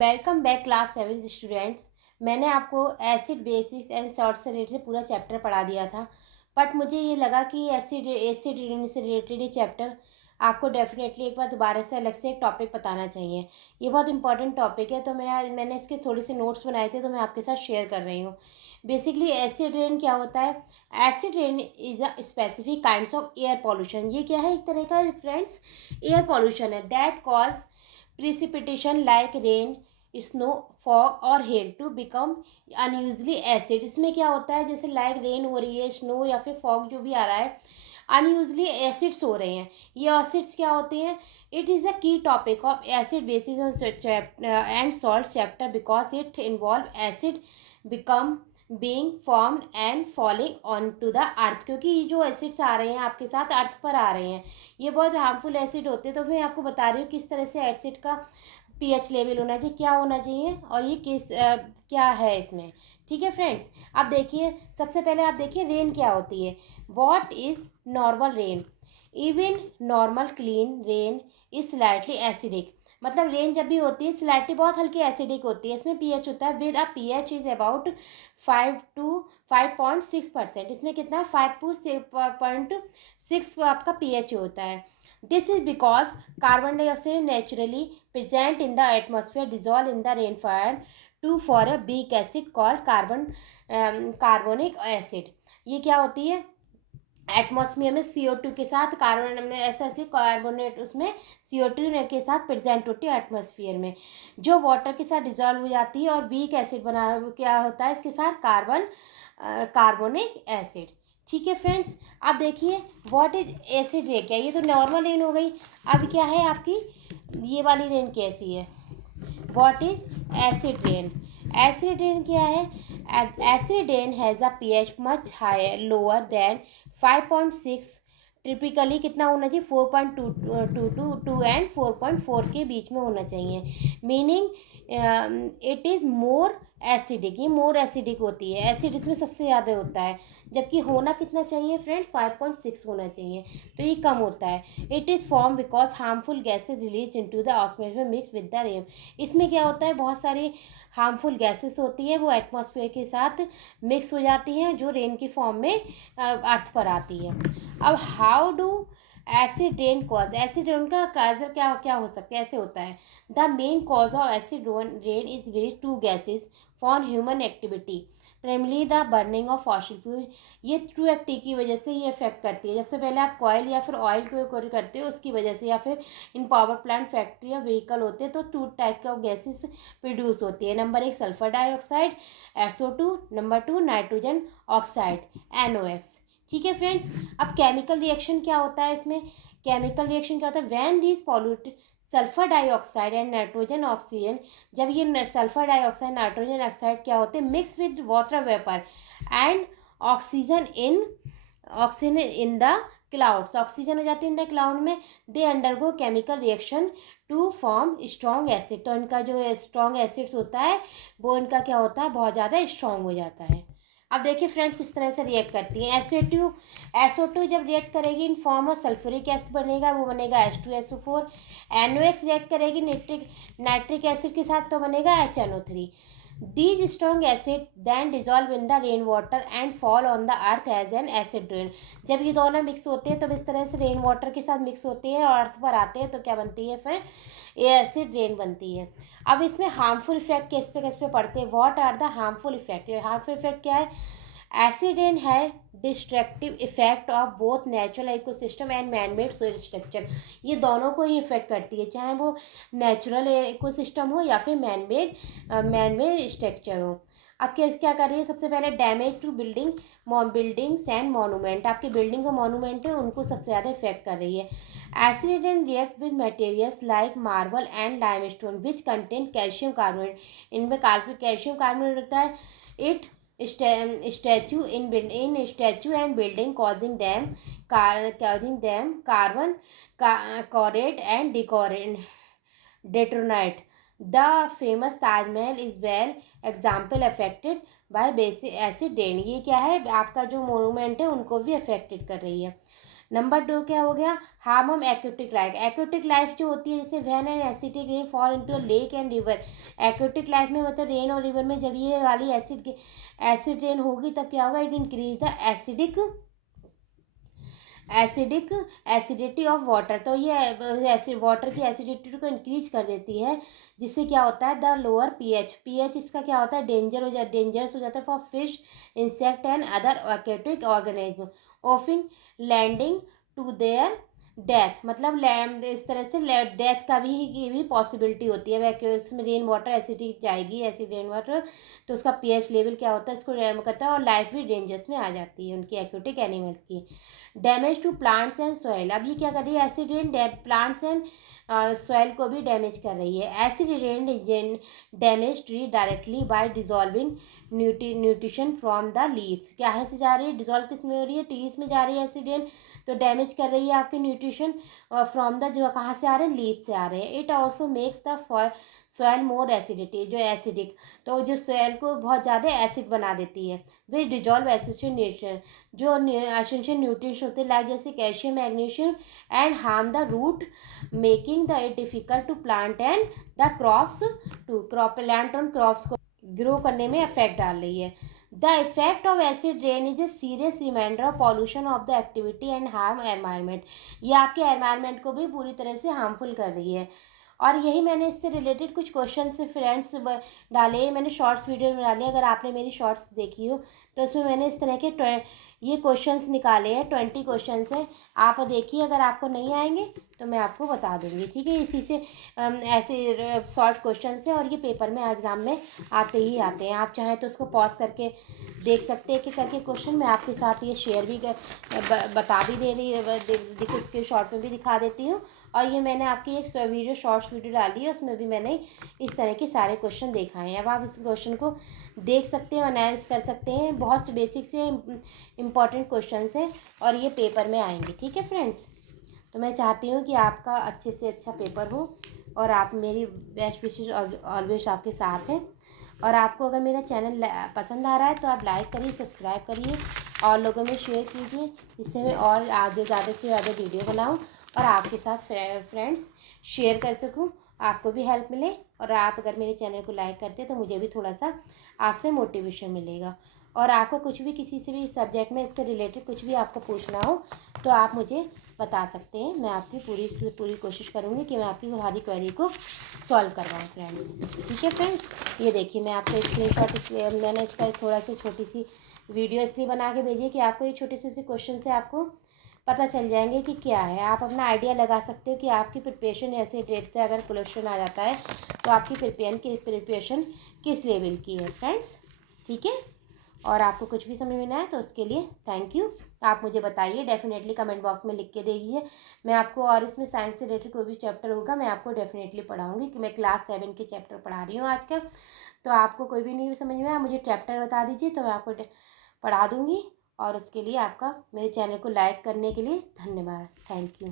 Welcome back class 7 students. मैंने आपको acid bases and salt से रिलेटेड पूरा चैप्टर पढ़ा दिया था, बट मुझे ये लगा कि एसिड एसिड से रिलेटेड ये चैप्टर आपको डेफिनेटली एक बार दोबारा से अलग से एक टॉपिक बताना चाहिए। ये बहुत इंपॉर्टेंट टॉपिक है, तो मैंने इसके थोड़े से नोट्स बनाए थे, तो मैं आपके साथ शेयर कर रही हूँ। बेसिकली एसिड रेन क्या होता है? Acid rain is a specific kinds of air pollution. ये क्या है? एक तरह का फ्रेंड्स एयर पॉल्यूशन है that cause precipitation like rain, snow, fog और hail to become unusually acid. इसमें क्या होता है, जैसे लाइक रेन हो रही है, स्नो या फिर फॉग जो भी आ रहा है, अनयूजली एसिड्स हो रहे हैं। ये एसिड्स क्या होते हैं? It is a key topic of acid bases and salt chapter because it involve acid become being formed and falling on to the earth. क्योंकि ये जो एसिड्स आ रहे हैं आपके साथ अर्थ पर आ रहे हैं, ये बहुत हार्मफुल एसिड होते हैं। तो मैं आपको बता रही हूँ किस तरह से एसिड का पीएच लेवल होना चाहिए, क्या होना चाहिए, और ये क्या है इसमें। ठीक है फ्रेंड्स, अब देखिए, सबसे पहले आप देखिए रेन क्या होती है। What is normal rain? Even normal clean rain is slightly acidic. मतलब रेन जब भी होती है स्लाइटली बहुत हल्की एसिडिक होती है। इसमें पीएच होता है with a pH is about 5 to 5.6%। इसमें कितना? 5.6 आपका पीएच होता है। This is because carbon dioxide naturally present in the atmosphere dissolve in the rainfall to form a weak acid called carbonic acid। ये क्या होती है? एटमॉस्फेयर में CO2 के साथ कार्बन में ऐसा ऐसी कार्बोनेट उसमें CO2 के साथ प्रेजेंट होती है एटमॉस्फेयर में, जो वाटर के साथ डिजॉल्व हो जाती है और वीक एसिड बना क्या होता है इसके साथ? Carbonic acid. ठीक है फ्रेंड्स, अब देखिए व्हाट इज एसिड रेन। क्या ये तो नॉर्मल रेन हो गई। अब क्या है आपकी ये वाली रेन कैसी है? What is acid rain? Acid rain क्या है? Acid rain has a pH much higher lower than 5.6। Typically कितना होना चाहिए? 4.2 एंड 4.4 के बीच में होना चाहिए। Meaning it is more acidic. ये मोर एसिडिक होती है, एसिड इसमें सबसे ज़्यादा होता है। जबकि होना कितना चाहिए फ्रेंड? 5.6 होना चाहिए, तो ये कम होता है। It is form because harmful gases release into the atmosphere mix with the rain. इसमें क्या होता है? बहुत सारी हार्मफुल गैसेस होती है, वो एटमॉस्फेयर के साथ मिक्स हो जाती हैं, जो रेन की फॉर्म में अर्थ पर आती है। अब how do acid rain cause? Acid rain का काजर क्या क्या हो सकता है? ऐसे होता है, the main cause of acid rain is related to gases for human activity, primarily the burning of fossil fuel. ये ट्रू एक्टिव की वजह से ये इफेक्ट करती है। सबसे पहले आप कॉयल या फिर ऑयल को करते हो उसकी वजह से, या फिर इन पावर प्लांट, फैक्ट्री या व्हीकल होते हैं तो टू टाइप का गैसेस प्रोड्यूस होती है। Number 1 sulphur dioxide SO2, number 2 nitrogen oxide NOx। ठीक है फ्रेंड्स, अब केमिकल रिएक्शन क्या होता है इसमें? केमिकल रिएक्शन क्या होता है? When these pollute sulphur dioxide and nitrogen oxygen, जब ये सल्फर डाइऑक्साइड नाइट्रोजन ऑक्साइड क्या होते हैं? Mix with water vapour and oxygen in the clouds. Oxygen हो जाती है इन द क्लाउड में। They undergo chemical reaction to form strong acid. तो इनका जो स्ट्रॉन्ग एसिड्स होता है वो इनका क्या होता है? बहुत ज़्यादा स्ट्रॉन्ग हो जाता है। अब देखिए फ्रेंड्स किस तरह से रिएक्ट करती है। SO2 जब रिएक्ट करेगी in form of sulphuric acid बनेगा, वो बनेगा H2SO4। NOx रिएक्ट करेगी नाइट्रिक एसिड के साथ, तो बनेगा HNO3। These strong acid then dissolve in the rainwater and fall on the earth as an acid rain। जब ये दोनों मिक्स होते हैं तब इस तरह से रेन वाटर के साथ मिक्स होते हैं और अर्थ पर आते हैं, तो क्या बनती है फिर? ये एसिड रेन बनती है। अब इसमें हार्मफुल इफेक्ट किस पे पड़ते हैं? What are the harmful effect? Harmful effect क्या है? एसिड रेन है destructive effect of both natural ecosystem and manmade soil structure. ये दोनों को ही इफेक्ट करती है, चाहे वो नेचुरल इकोसिस्टम हो या फिर मैनमेड स्ट्रक्चर हो। अब क्या कर रही है? सबसे पहले damage to buildings and monument. आपकी बिल्डिंग और मोनूमेंट है उनको सबसे ज़्यादा इफेक्ट कर रही है। Acid rain react with materials like marble and limestone which contain calcium carbonate. इनमें कैल्शियम कार्बोनेट होता है। It statue and building causing them carbon corrode and detonate. The famous Taj Mahal is well example affected by basic acid rain। ये क्या है? आपका जो monument है उनको भी अफेक्टेड कर रही है। नंबर 2 क्या हो गया, harm of aquatic life. Aquatic life जो होती है, जैसे when an acidic rain fall into lake and river. Aquatic life में मतलब रेन और रिवर में जब ये वाली एसिड रेन होगी तब क्या होगा, it increase the acidity of water. तो ये एसिड वाटर की एसिडिटी को इंक्रीज कर देती है, जिससे क्या होता है, द लोअर पीएच इसका क्या होता है, डेंजरस हो जाता है for fish, insect and other aquatic organism, offing landing to their death. मतलब लैंड इस तरह से डेथ का भी की भी पॉसिबिलिटी होती है। वह उसमें रेन वाटर एसिडिक जाएगी, एसिड रेन वाटर, तो उसका पीएच लेवल क्या होता है, इसको डैम करता है और लाइफ भी डेंजर्स में आ जाती है उनकी एक्वेटिक एनिमल्स की। Damage to plants and soil. अब ये क्या कर रही है, acid rain plants and soil को भी डैमेज कर रही है। Acid rain damage tree directly by dissolving nutrition from the leaves. क्या है से जा रही है, डिजॉल्व किस में हो रही है, ट्रीज में जा रही है एसिड रेन, तो डैमेज कर रही है आपके न्यूट्रिशन फ्रॉम द, जो कहाँ से आ रहे हैं, लीव से आ रहे हैं। It also makes the soil more acidity, जो एसिडिक, तो जो सॉइल को बहुत ज़्यादा एसिड बना देती है। विच डिजॉल्व एसेंशियल न्यूट्रिशन, जो एसेंशियल न्यूट्रिएंट्स होते हैं लाइक जैसे calcium, magnesium and harm the root, making the it difficult to plant and the crops to plant on crops को ग्रो करने में इफेक्ट डाल रही है। The effect of acid rain is a serious reminder of pollution of the activity and harm environment. ये आपके environment को भी पूरी तरह से हार्मफुल कर रही है। और यही मैंने इससे रिलेटेड कुछ क्वेश्चन से फ्रेंड्स डाले, मैंने शॉर्ट्स वीडियो में डाले। अगर आपने मेरी शॉर्ट्स देखी हो तो उसमें मैंने इस तरह के ये क्वेश्चंस निकाले हैं, 20 क्वेश्चंस हैं। आप देखिए, अगर आपको नहीं आएंगे तो मैं आपको बता दूंगी, ठीक है। इसी से ऐसे शॉर्ट क्वेश्चंस हैं और ये पेपर में एग्ज़ाम में आते ही आते हैं। आप चाहें तो उसको पॉज करके देख सकते हैं कि करके क्वेश्चन मैं आपके साथ ये शेयर भी बता भी दे रही, इसके शॉर्ट में भी दिखा देती हूँ। और ये मैंने आपकी एक शॉर्ट्स वीडियो डाली है, उसमें भी मैंने इस तरह के सारे क्वेश्चन दिखाए हैं। अब आप इस क्वेश्चन को देख सकते हैं, एनालाइज कर सकते हैं। बहुत बेसिक से इम्पॉर्टेंट क्वेश्चंस हैं और ये पेपर में आएंगे, ठीक है फ्रेंड्स। तो मैं चाहती हूँ कि आपका अच्छे से अच्छा पेपर हो और आप मेरी बेस्ट विशेष ऑलवेज आपके साथ हैं। और आपको अगर मेरा चैनल पसंद आ रहा है तो आप लाइक करिए, सब्सक्राइब करिए और लोगों में शेयर कीजिए, जिससे मैं और आगे ज़्यादा से ज़्यादा वीडियो बनाऊँ और आपके साथ फ्रेंड्स शेयर कर सकूं, आपको भी हेल्प मिले। और आप अगर मेरे चैनल को लाइक करते हैं तो मुझे भी थोड़ा सा आपसे मोटिवेशन मिलेगा। और आपको कुछ भी किसी से भी सब्जेक्ट में इससे रिलेटेड कुछ भी आपको पूछना हो तो आप मुझे बता सकते हैं। मैं आपकी पूरी कोशिश करूँगी कि मैं आपकी सारी क्वेरी को सॉल्व करवाऊँ फ्रेंड्स, ठीक है फ्रेंड्स। ये देखिए, मैं आपको स्क्रीनशॉट इसलिए मैंने इसका थोड़ा सी छोटी सी वीडियो इसलिए बना के भेजी कि आपको ये छोटे से क्वेश्चन से आपको पता चल जाएंगे कि क्या है। आप अपना आइडिया लगा सकते हो कि आपकी प्रिपरेशन ऐसे डेट से अगर क्वेश्चन आ जाता है तो आपकी प्रिपरेशन किस लेवल की है फ्रेंड्स, ठीक है। और आपको कुछ भी समझ में ना आए तो उसके लिए थैंक यू। आप मुझे बताइए, डेफिनेटली कमेंट बॉक्स में लिख के दीजिए। मैं आपको और इसमें साइंस से रिलेटेड कोई भी चैप्टर होगा मैं आपको डेफिनेटली पढ़ाऊँगी, कि मैं क्लास 7 के चैप्टर पढ़ा रही हूँ आजकल। तो आपको कोई भी नहीं समझ में आया, मुझे चैप्टर बता दीजिए तो मैं आपको पढ़ा दूँगी। और उसके लिए आपका मेरे चैनल को लाइक करने के लिए धन्यवाद, थैंक यू।